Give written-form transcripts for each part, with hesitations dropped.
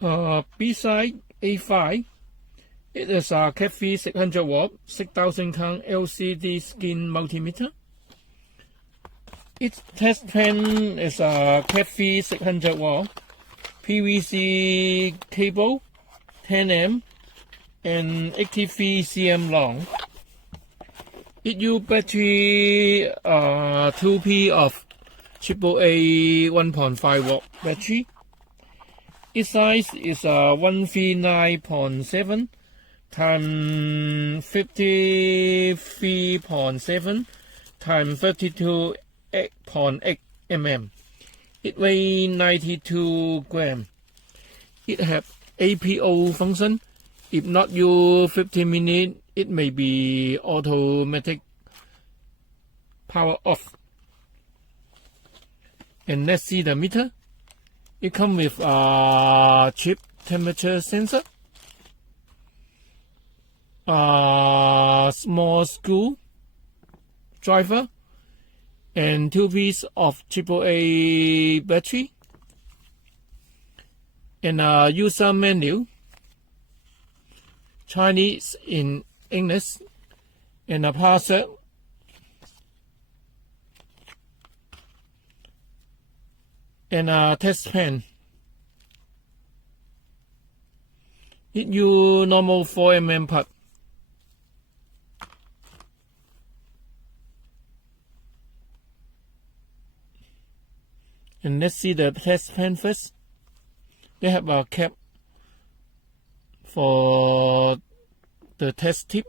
Bside A5. It is a CATIII600V 6000 count LCD skin multimeter. Its test pen is a CATIII600V PVC cable, 10M and 83 cm long. It uses battery 2P of AAA 1.5V battery. Its size is 139.7 times 53.7 times 32.8 mm. It weighs 92 grams. It has APO function. If not use 15 minutes, it may be automatic power off. And let's see the meter. It comes with a chip temperature sensor, a small screw driver, and 2 pieces of AAA battery, and a user manual, Chinese in English, and a password, and a test pen. It uses normal 4mm pad. And let's see the test pen first. They have a cap for the test tip.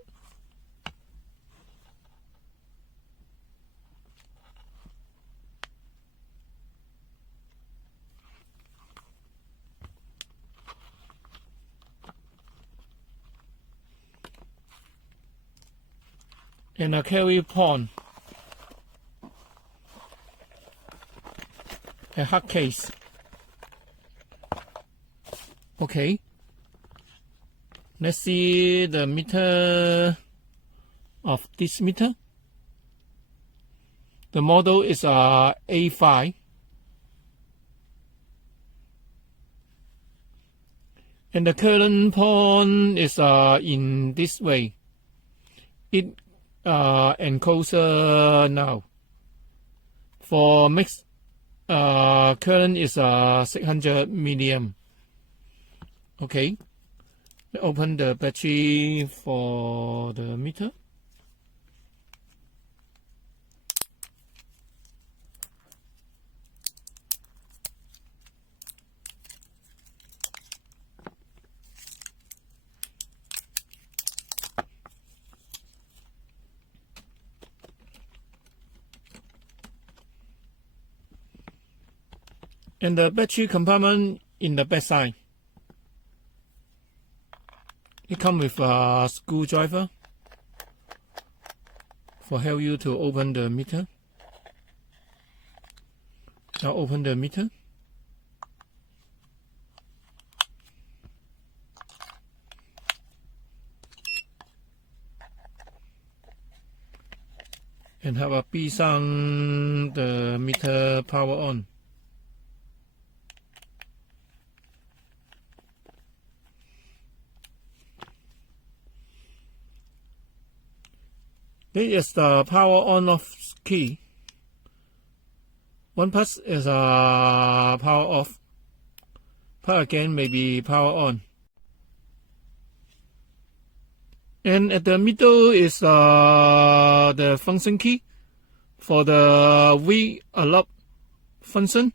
And a carry pawn, a hard case. Okay, let's see the meter of this meter. The model is a A5. And the current pawn is in this way. It encoder now. For mixed current is 600 milliamp. Okay, open the battery for the meter. And the battery compartment in the back side. It comes with a screwdriver for help you to open the meter. Now open the meter. And have a Bside the meter power on. This is the power on off key. One part is a power off. Part again may be power on. And at the middle is the function key for the V alarm function.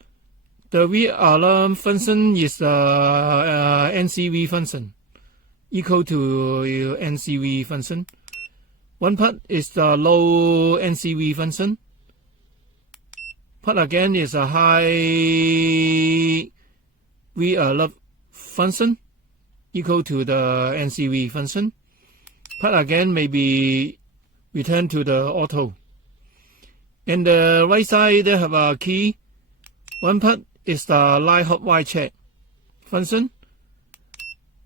The V alarm function is NCV function, equal to NCV function. One part is the low NCV function. Part again is a high V alarm function, equal to the NCV function. Part again may be returned to the auto. And the right side they have a key. One part is the light hot white check function.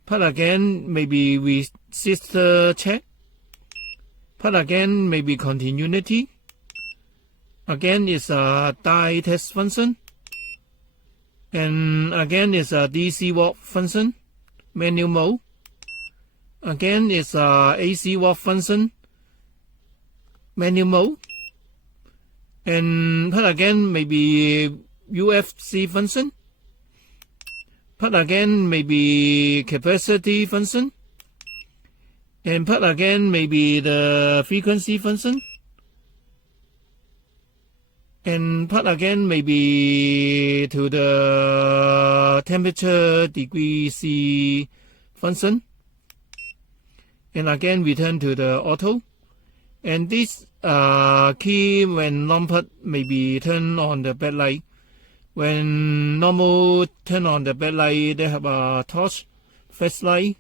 Part again may be resistor check. Part again may be continuity. Again is a die test function. And again is a DC walk function, manual mode. Again is a AC walk function, manual mode. And put again maybe UFC function. Put again maybe capacity function. And put again maybe the frequency function. And put again maybe to the temperature degree C function. And again return to the auto. And this key when non-put maybe turn on the backlight. When normal turn on the backlight, they have a torch, flashlight,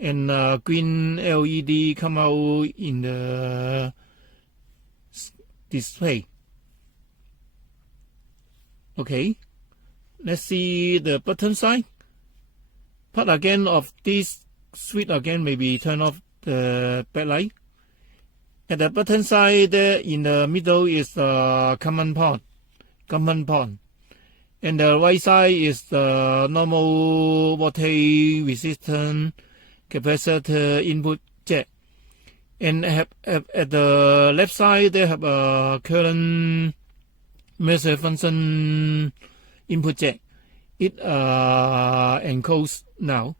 and green LED come out in the display. Okay, let's see the bottom side. Part again of this switch again, maybe turn off the backlight. At the bottom side, there in the middle is the common port. And the right side is the normal voltage resistor capacitor input jack. And at the left side, they have a current measure function input jack. It encodes now.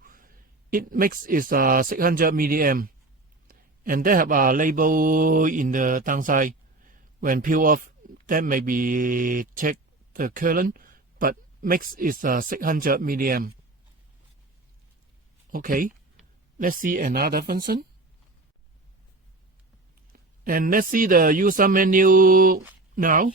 It makes is 600 milliamp. And they have a label in the downside. When peel off, that may be check the current, but max is 600 milliamp. Okay, let's see another function. And let's see the user menu now.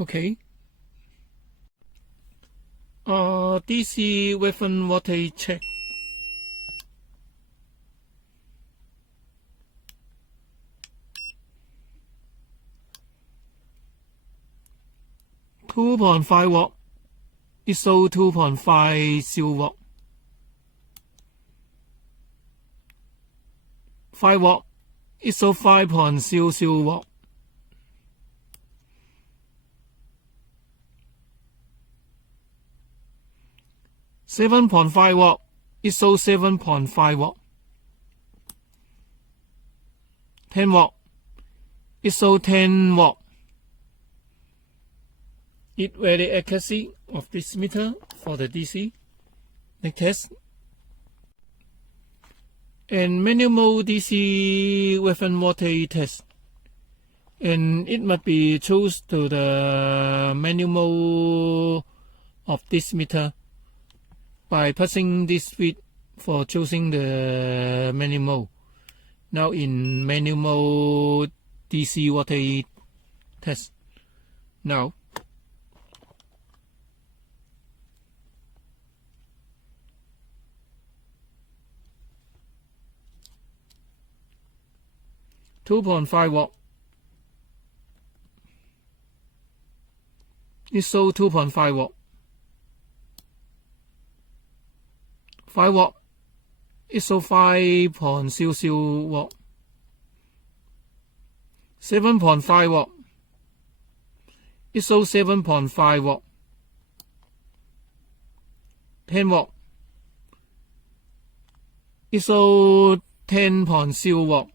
Okay. DC weapon voltage check. $2.5 ISO 2.5 silver. 5W ISO 5.0 silver. 7.5W ISO 7.5W. 10W ISO 10W. It very accuracy of this meter for the DC. Next test. And manual mode DC weapon voltage test. And it must be choose to the manual mode of this meter by pressing this switch for choosing the manual mode. Now in manual mode, DC voltage test. Now (2.5 watt). It shows 2.5 watt. 5 watt. It shows 5.00 watt. 7.5 watt. It shows 7.5 watt. 10 watt. It shows 10.0 watt.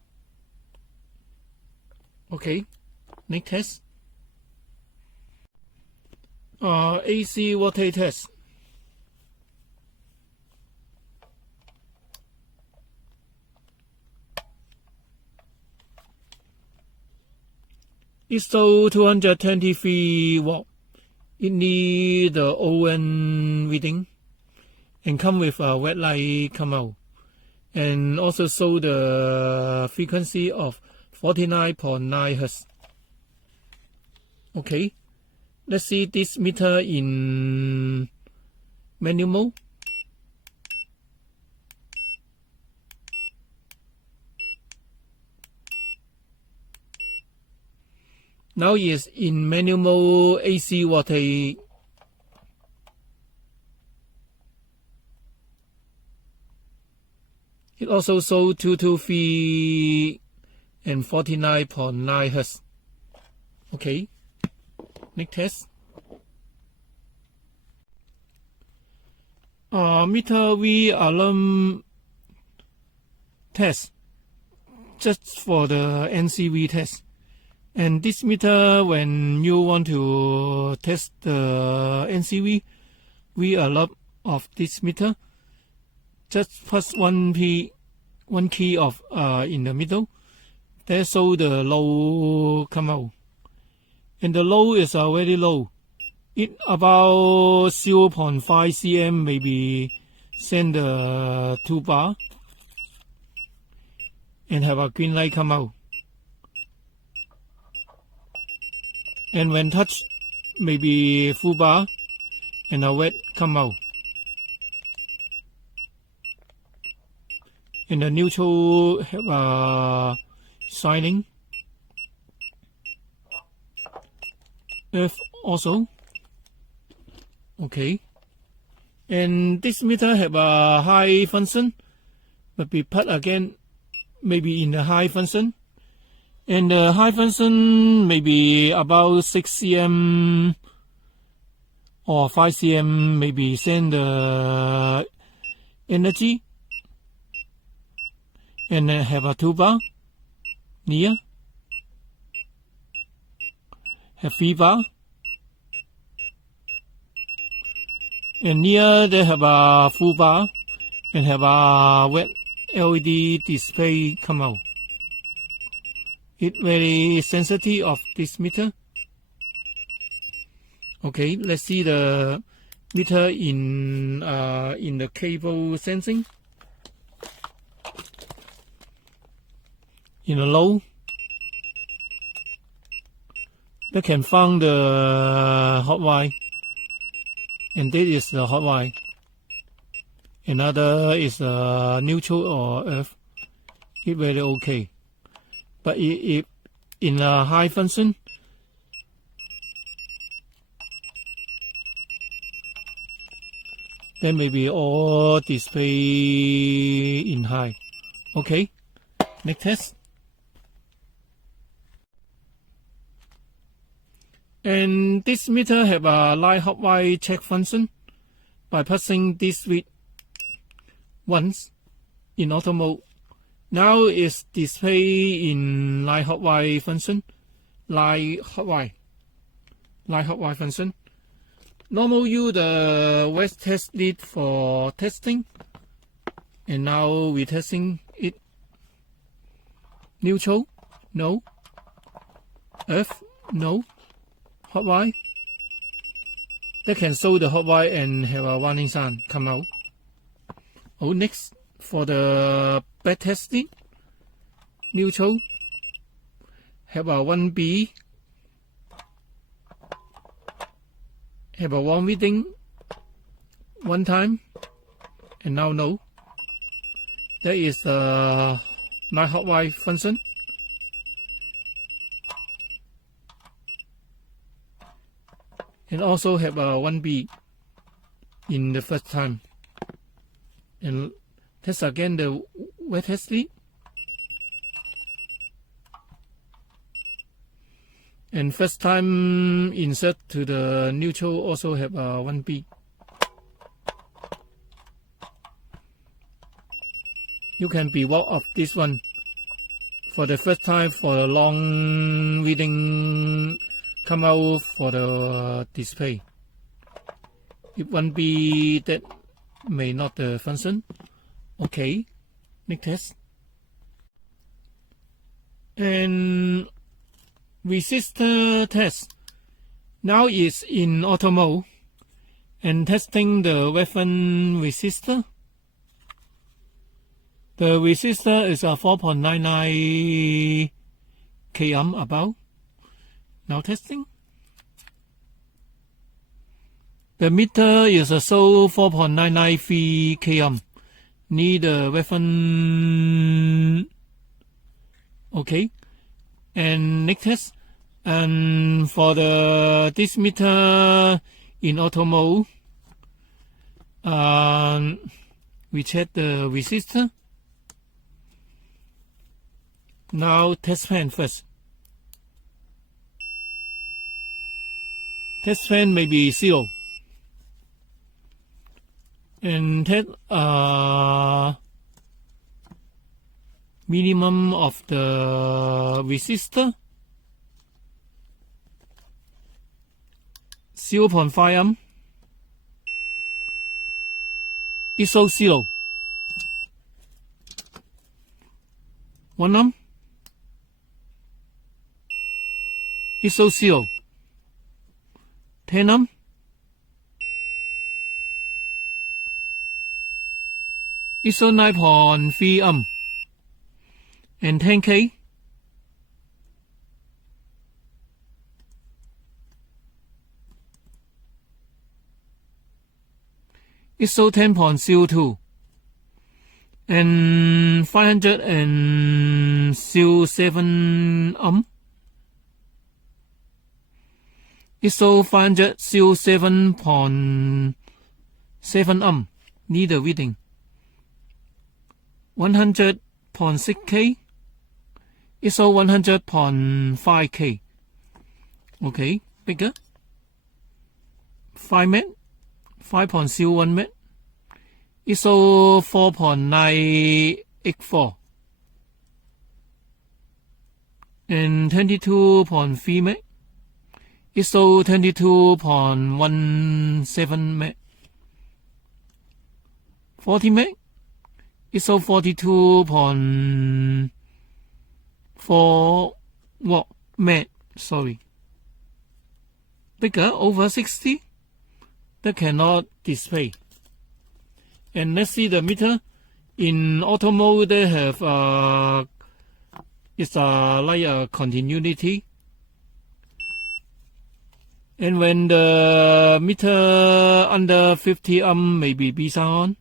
Okay, next test. AC voltage test. It shows 223 watt. It needs the ON reading and come with a red light come out, and also show the frequency of 49.9 Hz. Okay, let's see this meter in manual mode. Now is in manual mode AC voltage. It also shows 223 and 49.9 Hz. Okay, next test. Meter V alarm test, just for the NCV test. And this meter, when you want to test the NCV V alarm of this meter, just press one key of in the middle. There show the low come out, and the low is very low. It about 0.5 cm, maybe send the 2 bar and have a green light come out. And when touch, maybe full bar and a red come out. And the neutral have a shining. F also. Okay. And this meter have a high function, but we put again maybe in the high function. And the high function maybe about 6 cm or 5 cm, maybe send the energy. And then have a 2 bar near, have 3 bar, and near they have a full bar and have a red LED display come out. It's very sensitive of this meter. Okay, let's see the meter in the cable sensing. In the low, they can find the hot wire, and this is the hot wire. Another is neutral or earth. It's very okay. But if in a high function, then maybe all display in high. Okay, next test. And this meter have a light hot wire check function by pressing this switch once in auto mode. Now it's display in light hot wire function. Light hot wire function. Normal use the west test lead for testing. And now we're testing it. Neutral, no. Earth, no. Hot wire. That can show the hot wire and have a warning sign come out. Oh, next for the back testing, neutral have a 1B, have a one reading one time, and now no. That is the night hot wire function. And also have a 1B in the first time. And test again the wet testing. And first time insert to the neutral also have a 1B. You can beware of this one. For the first time, for the long reading come out for the display. It won't be that may not function. Okay, next test. And resistor test. Now is in auto mode and testing the weapon resistor. The resistor is a 4.99 kΩ about. Now testing. The meter is a show 4.993 kΩ. Need a weapon. Okay. And next test. And for this meter in auto mode, we check the resistor. Now test fan first. Test fan may be 0. And test minimum of the resistor 0.5 amp. It shows 0. 1 amp. It shows 0. 10 amp. It shows 9.3 amp. And 10K. It shows 10.02. And 507 amp. It shows 507.7 amp. Need a reading. 100.6K. It shows 100.5K. Okay, bigger. 5 met. 5.01 met. It shows 4.984. And 22.3 met. It shows 22.17 meg. 40 meg. It shows 42.4 watt meg. Sorry. Bigger, over 60. That cannot display. And let's see the meter. In auto mode, they have it's like a continuity. And when the meter under 50 amp, maybe Bside on.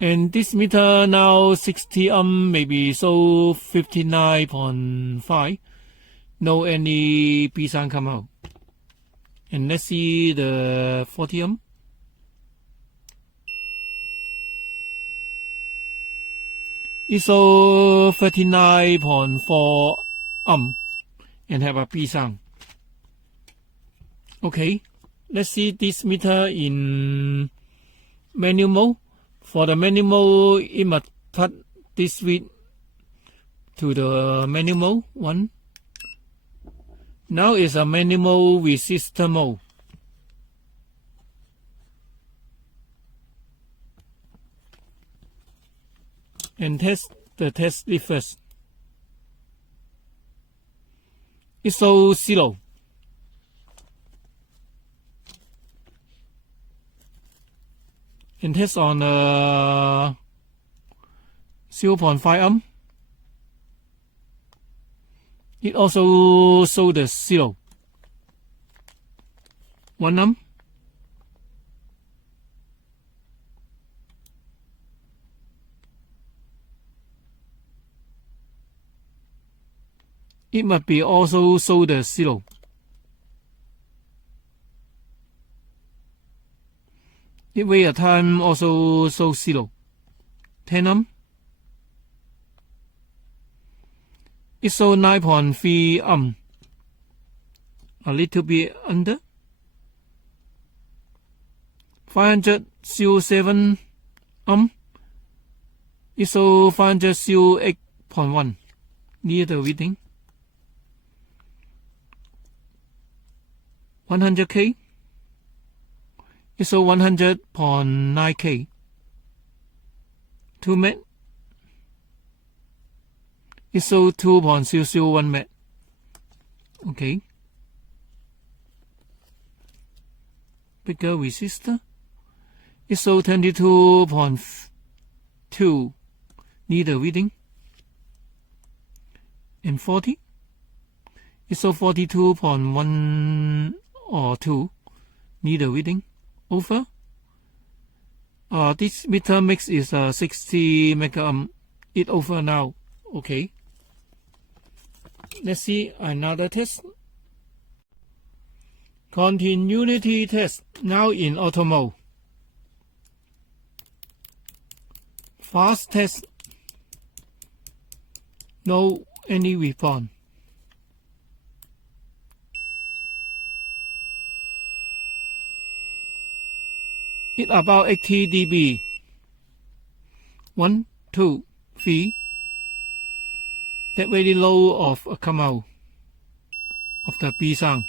And this meter now 60 amp, maybe so 59.5. No any Bside come out. And let's see the 40 amp. It's so 39.4 amp. And have a Bside. Okay, let's see this meter in manual mode. For the manual mode, it must put this read to the manual mode 1. Now is a manual resistor mode. And test the test first. It shows 0. and test on 0.5 ohm. It also show the 0. 1 ohm. It must be also show the 0. It wait a time also show 0. 10 ohm. It show 9.3 ohm. A little bit under. 507 ohm. It show 508.1 near the reading. 100K. It show 100.9K. 2 Met. It show 2.001 Met. Okay. Bigger resistor. It show 22.2 need the reading. And 40. It show 42.1 or 2 need the reading. Over. This meter mix is 60 megaohm. It over now. Okay. Let's see another test. Continuity test now in auto mode. Fast test. No any response. It about 80 dB. 1, 2, 3. That very low of a come out of the B sound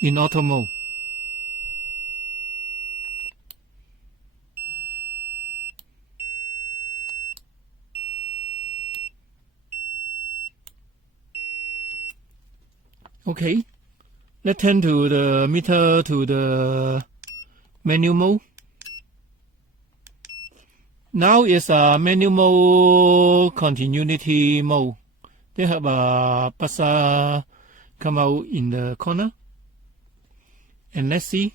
in auto mode. Okay, let's turn to the meter to the manual mode. Now is a manual mode continuity mode. They have a buzzer come out in the corner. And let's see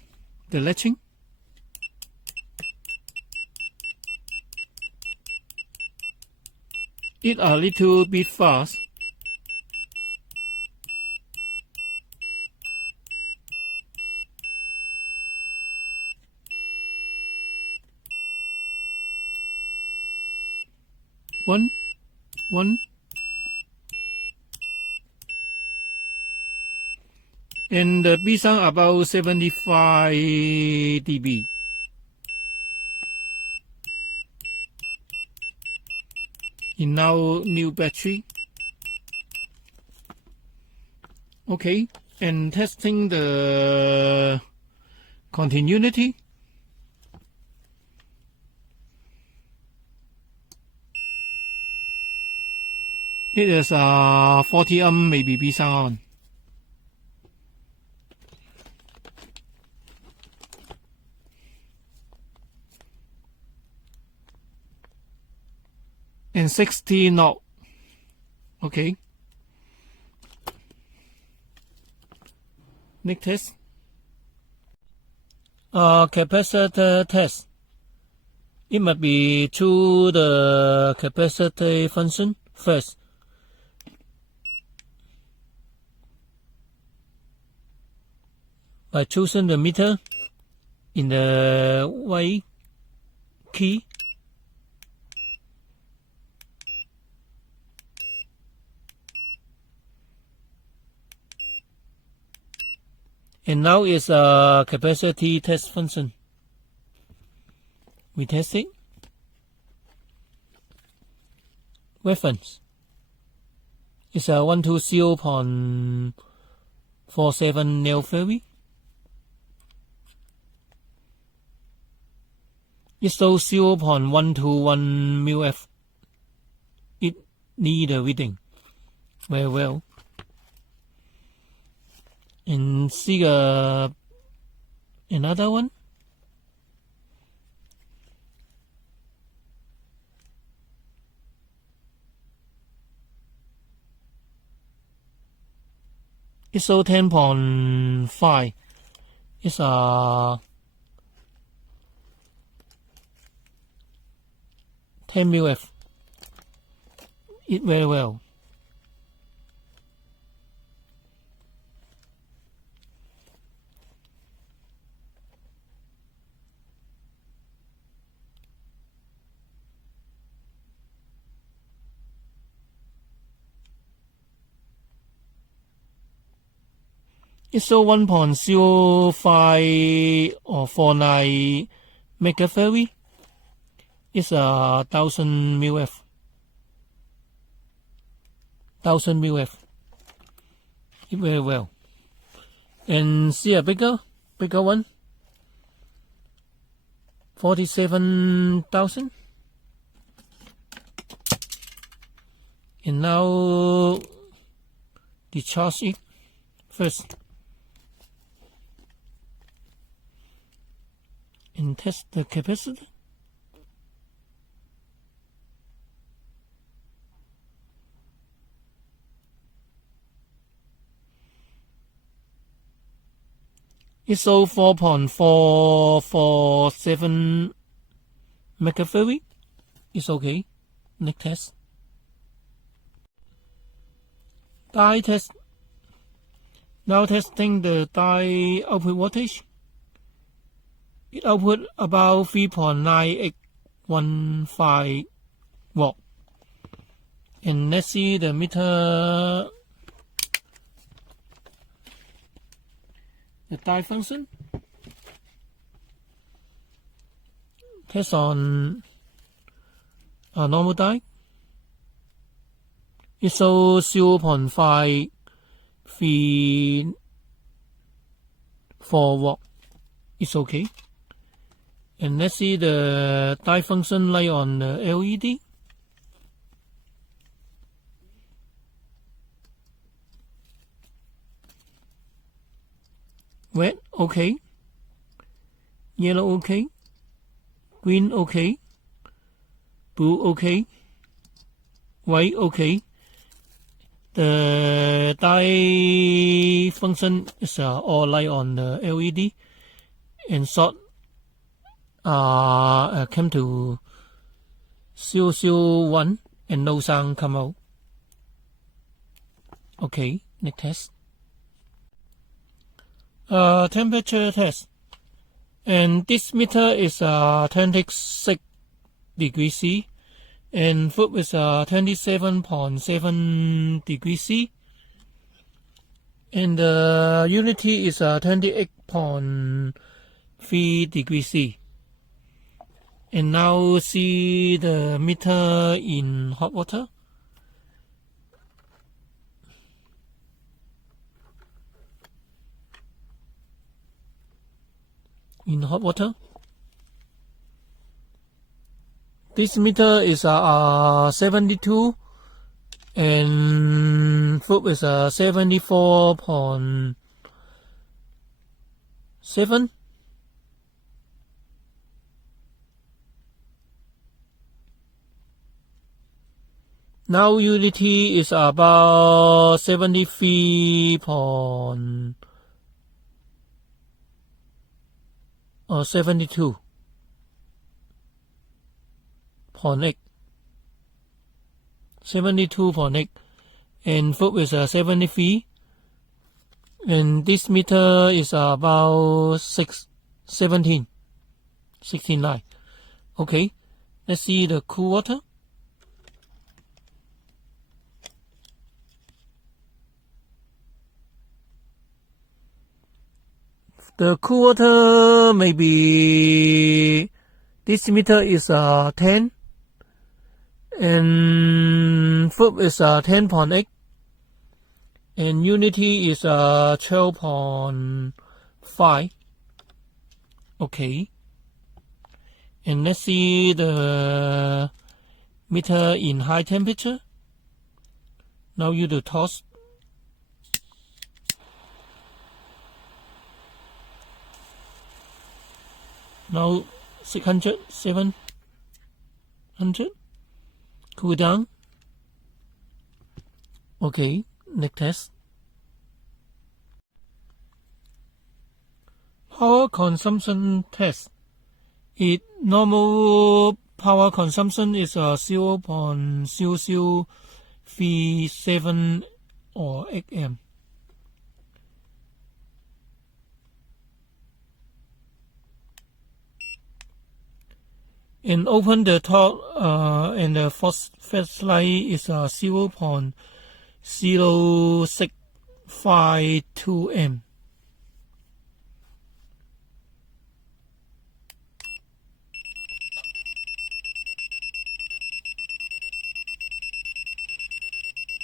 the latching. It a little bit fast. One. And the B sound about 75 dB. In now new battery. Okay, and testing the continuity. It is 40 ohm maybe B sound on. And 60 not. Okay. Next test. Capacitor test. It must be to the capacitor function first. By choosing the meter in the Y key. And now is a capacity test function. We test it. Reference. It's a 120.47 nanofarad. It shows 0.121 μF. It need a reading very well. And see another one. ISO 10.5 is a 10 mF. It very well. ISO 1.05 or 49 megafarad is a 1000 mF. 1000 mF. It very well. And see a bigger one. 47,000. And now discharge it first. And test the capacitor. ISO 4.447 megafarad is okay. Next test. Die test. Now testing the die output voltage. It output about 3.9815 watt. And let's see the meter, the die function. Test on a normal die. ISO 0.534 watt. It's okay. And let's see the die function light on the LED. Red, okay. Yellow, okay. Green, okay. Blue, okay. White, okay. The die function is all light on the LED, and short came to 001 and no sound come out. Okay, next test. Temperature test. And this meter is 26 degrees C, and foot is 27.7 degrees C, and the unity is 28.3 degrees C. And now see the meter in hot water. In hot water. This meter is 72 and foot is 74.7. Now unity is about 73.72. 72.8, and foot is 73, and this meter is about 16 line. Okay, let's see the cool water. The cool water maybe this meter is 10 and foot is 10.8 and unity is 12.5. Okay, and let's see the meter in high temperature. Now you do toss. Now 600, 700. Cool down. Okay, next test. power consumption test. Its normal power consumption is 0.0037 or 8 amp. And open the top and the first light is 0.0652 amp.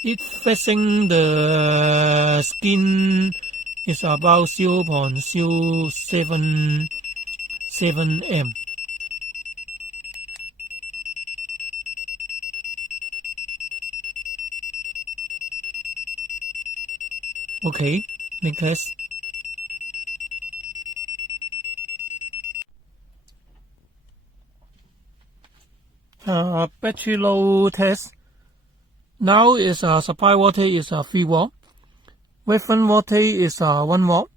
It facing the skin is about 0.077 amp. Okay, make test. Battery load test. Now is supply voltage is 3 watt. Reference voltage is 1 watt.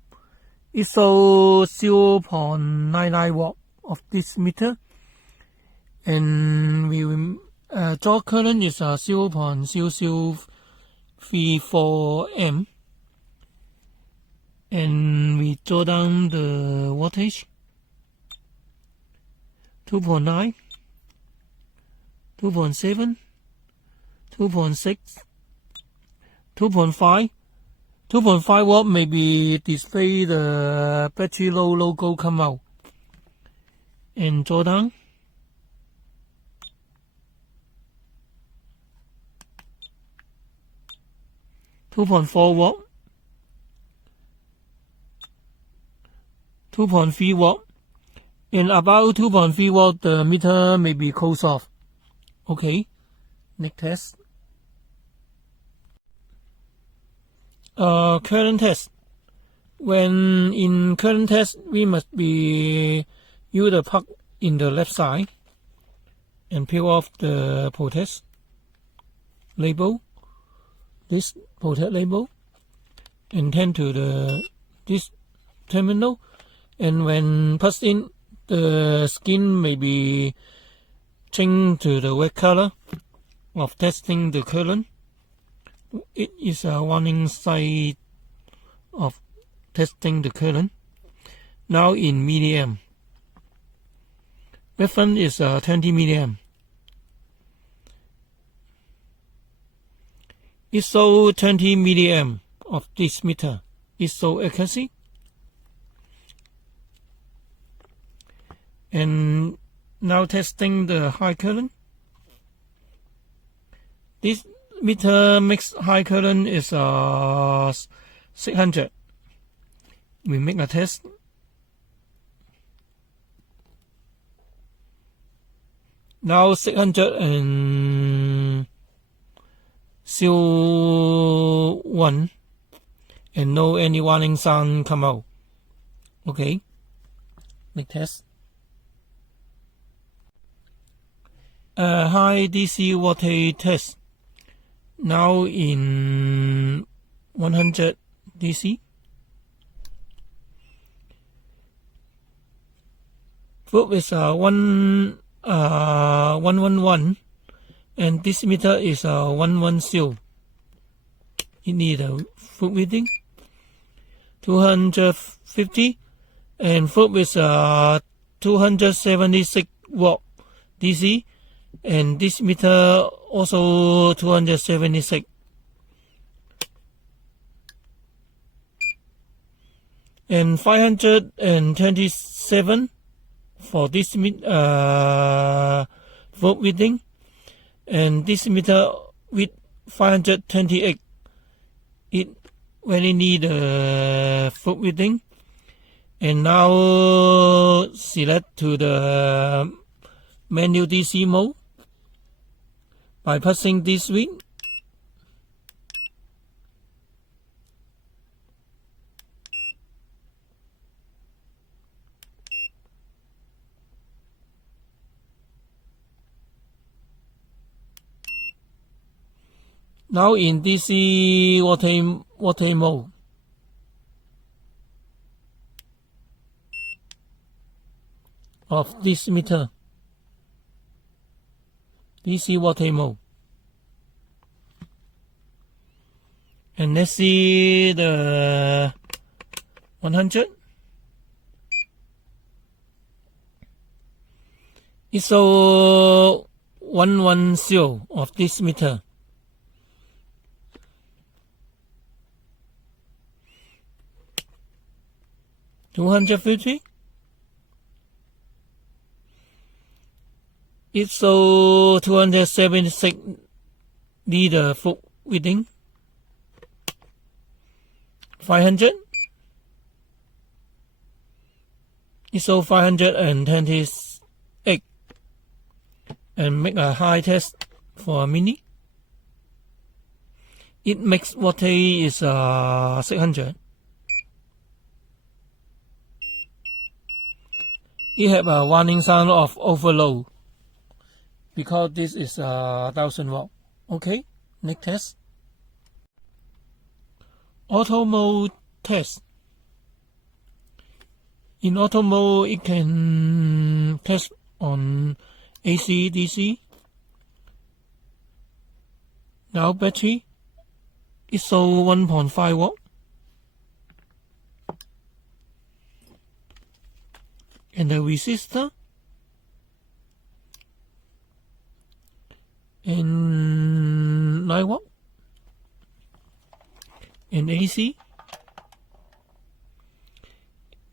It shows 0.99 watt of this meter. And we draw current is 0.0034 amp. And we draw down the voltage 2.9, 2.7, 2.6, 2.5. 2.5 watt maybe display the battery low logo come out. And draw down. .4 watt. 2.3 watt. And about 2.3 watt the meter may be closed off. Okay. Next test. Current test. When in current test, we must be use the plug in the left side and peel off the protect label, this protect label, and turn to this terminal. And when pressed in, the skin may be changed to the red color of testing the current. It is a warning sign of testing the current. Now in milliamp. Reference is 20 milliamp. It shows 20 milliamp of this meter. It shows accuracy. And now testing the high current. This meter makes high current is 600. We make a test. Now 601 and no any warning sound come out. Okay, make test. High DC voltage test. Now in 100 DC. Probe is 111 and this meter is 110. You need a foot reading 250 and probe is 276 watt DC. And this meter also 276. And 527 for this volt reading. And this meter with 528. It really need a volt reading. And now select to the manual DC mode. By pressing this switch, now in DC voltage mode. of this meter, DC voltage mode. And let's see the 100. It's so 110 of this meter. $250. It's so 276 liter full reading. 500. It's so 528. And make a high test for a mini. It makes voltage is 600. It have a warning sound of overload because this is 1000 watt. Okay, next test. Auto mode test. In auto mode, it can test on AC, DC. Now battery is so 1.5 watt. And the resistor and 9 watt. And AC,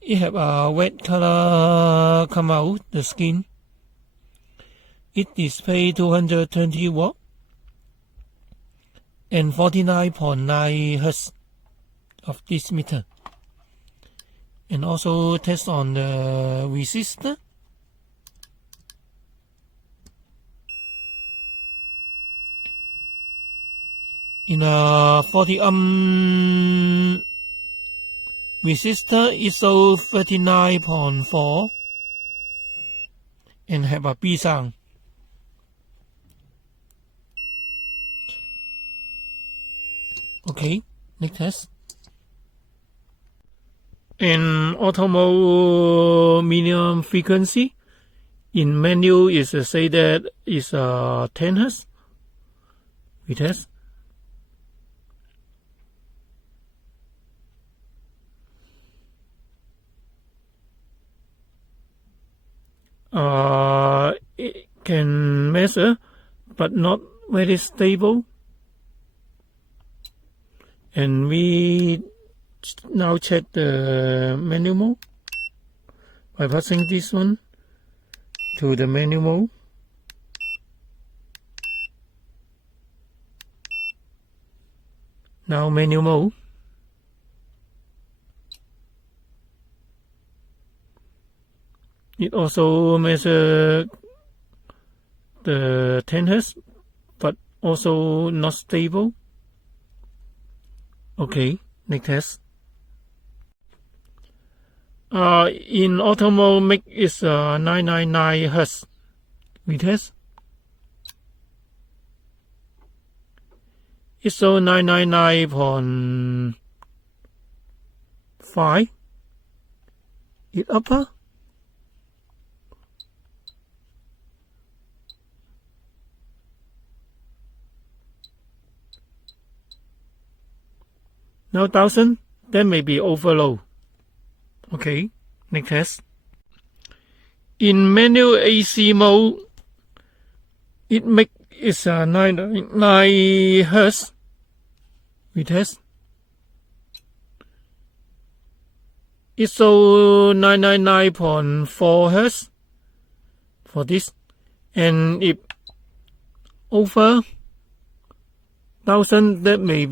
it have a red color come out the skin. It display 220 watt and 49.9 Hz of this meter. And also test on the resistor. In a 40 ohm resistor, is so 39.4 and have a B sound. Okay, next test. And auto mode minimum frequency in menu is say that is 10 Hz. We test. It can measure, but not very stable. And we now check the manual mode by passing this one to the manual mode. Now manual mode. It also measures the 10 Hz, but also not stable. Okay, next test. In auto mode, make is 999 Hz. We test. It's so 999.5. It upper. Now 1000, that may be overload. Okay, next test. In manual AC mode, it make is 999 Hz. We test. It's so 999.4 Hz for this. And if over 1000, that may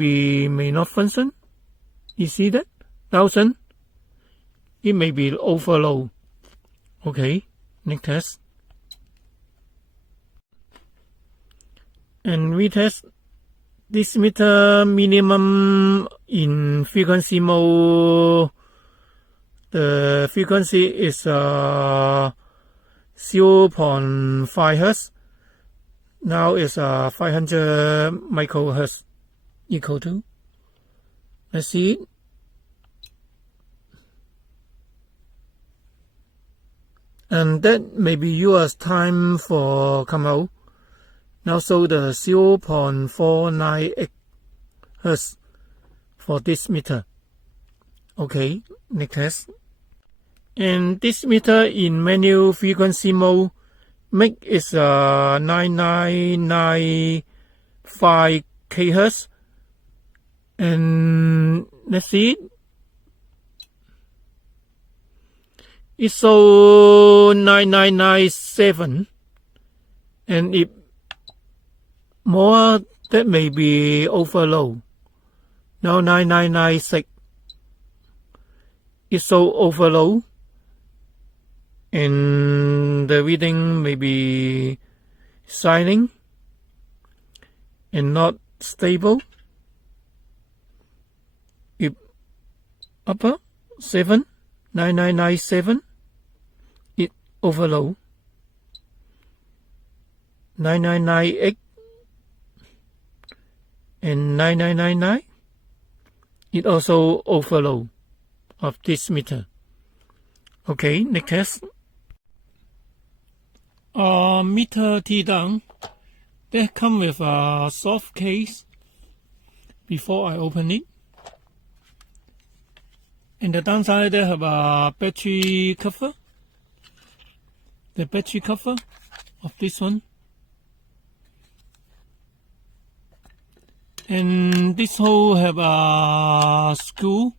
not function. You see that? 1000, it may be overload. Okay, next test. And we test this meter minimum in frequency mode. The frequency is 0.5 Hz. Now it's 500 microhertz equal to. Let's see it. and that may be yours time for come out. Now show the 0.498 Hertz for this meter. Okay, next test. And this meter in manual frequency mode make is 9995 kHz. And let's see. It's so 9997, and if more, that may be overload. Now 9996 is so overload, and the reading may be shining and not stable. If upper 9997, it overload. 9998 and 9999, it also overload of this meter. Okay, next test. Meter T down. They come with a soft case before I open it. In the downside, they have a battery cover. The battery cover of this one. And this hole have a screw.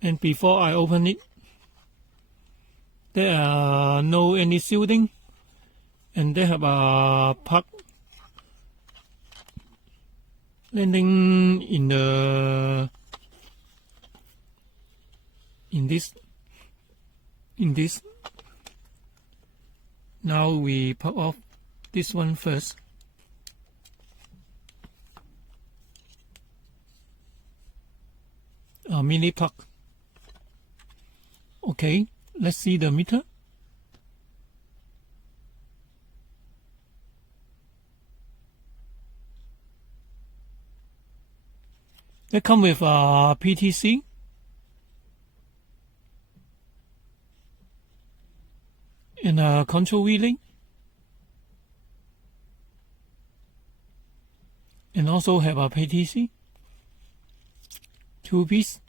And before I open it, there are no any shielding. And they have a plug landing in this. Now we pop off this one first. A mini plug. Okay, let's see the meter. They come with a PTC. And a control relay. And also have a PTC. 2-piece.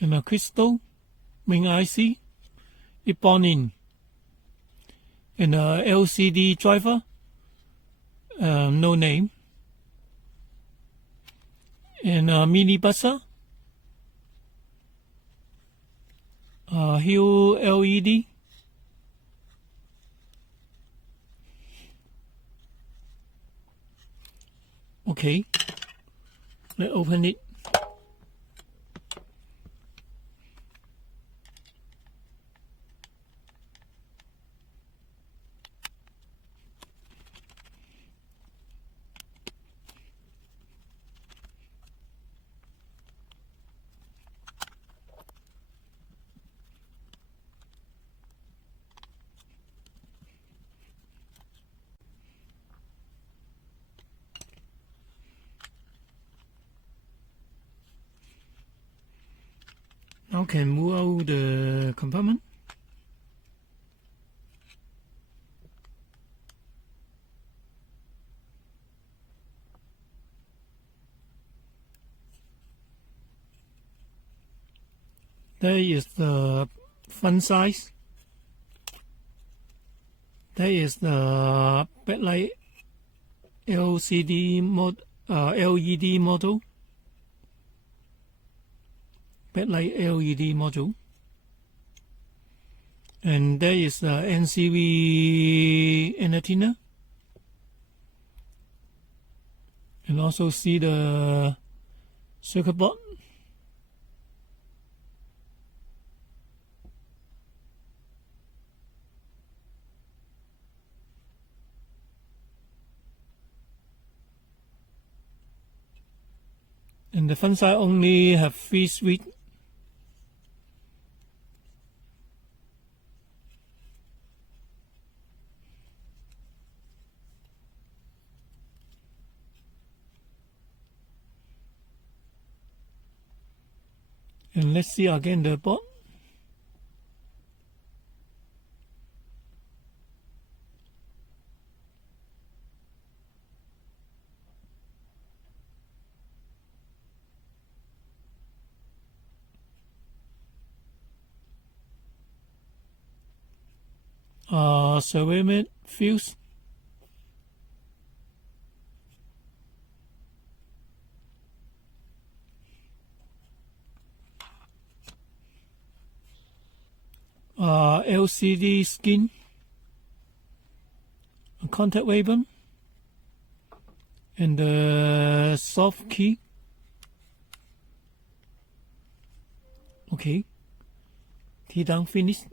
And a crystal main IC. It born in. And a LCD driver. No name. And a mini buzzer. Hue LED. Okay, let's open it. Now can move out the compartment. There is the front size. There is the backlight LED model. Backlight LED module, and there is the NCV antenna, and also see the circuit board. And the front side only have 3 switches. And let's see again the board. Ceramic fuse. LCD skin. A contact ribbon. And the soft key. Okay. T down finished.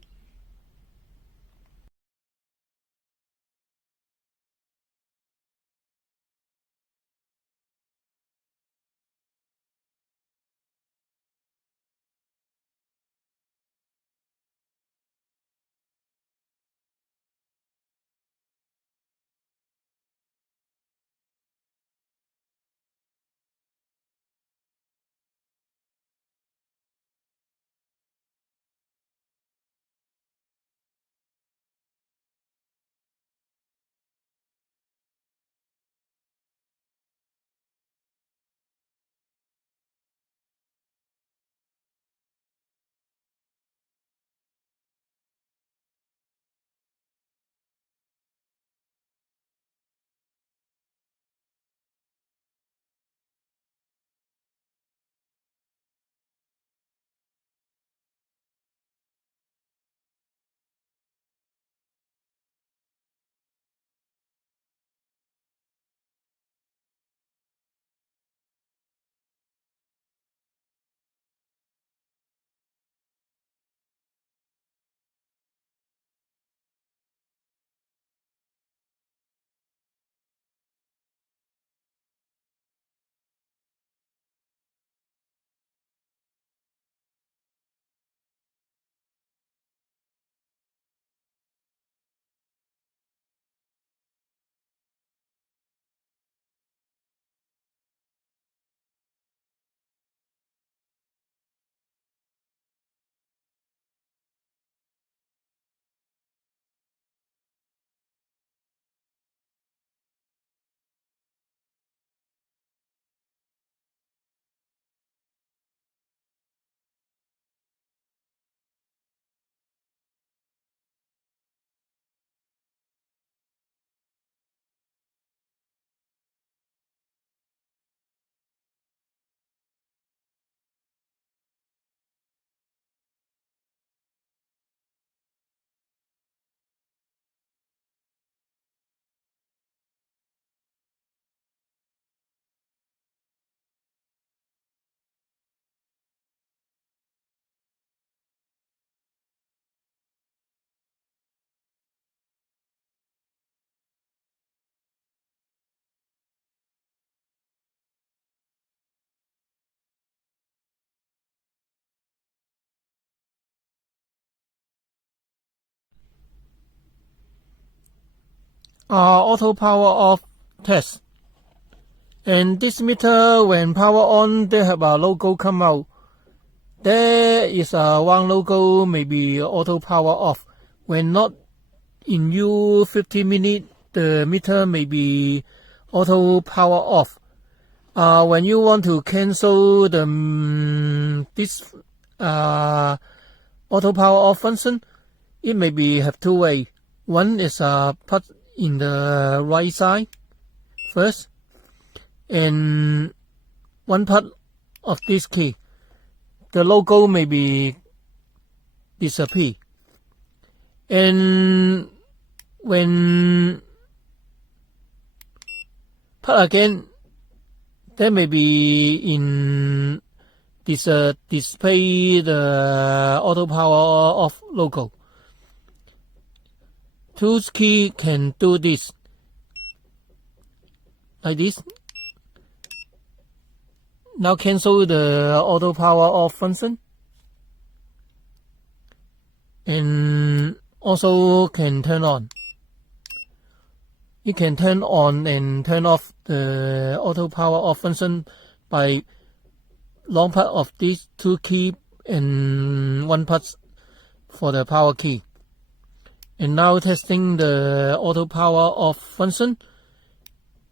Auto power off test. And this meter, when power on, they have a logo come out. There is one logo, maybe auto power off. When not in use 50 minutes, the meter may be auto power off. When you want to cancel the this auto power off function, it may be have two ways. One is put in the right side first, and one part of this key, the logo may be disappear. And when put again, there may be in this display the auto power off logo. Two key can do this like this. Now cancel the auto power off function, and also can turn on. You can turn on and turn off the auto power off function by long part of these two key and one pulse for the power key. And now testing the auto power off function.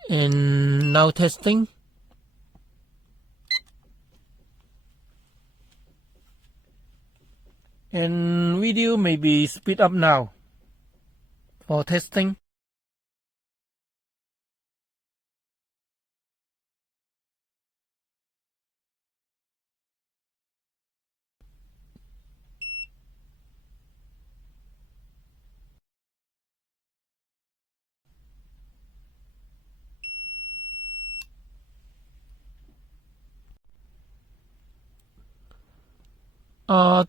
And now testing. And video may be speed up now for testing.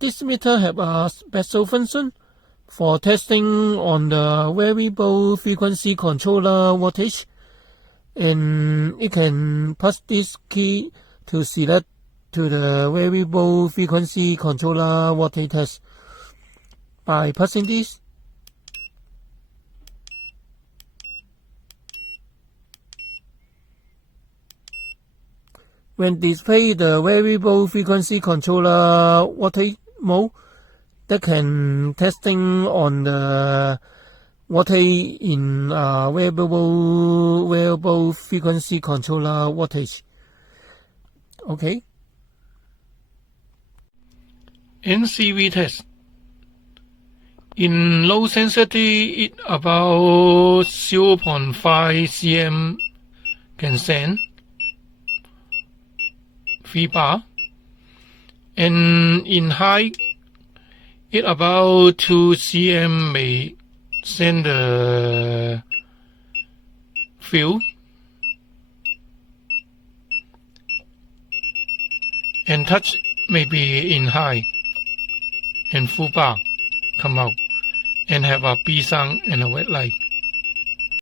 This meter have a special function for testing on the variable frequency controller voltage, and it can push this key to select to the variable frequency controller voltage test. By pushing this, when display the variable frequency controller voltage mode, that can testing on the voltage in variable frequency controller voltage. Okay. NCV test. In low sensitivity, it about 0.5 cm can send feedback, and in high, it about 2 cm may send the field, and touch may be in high, and full bar come out and have a B sound and a wet light.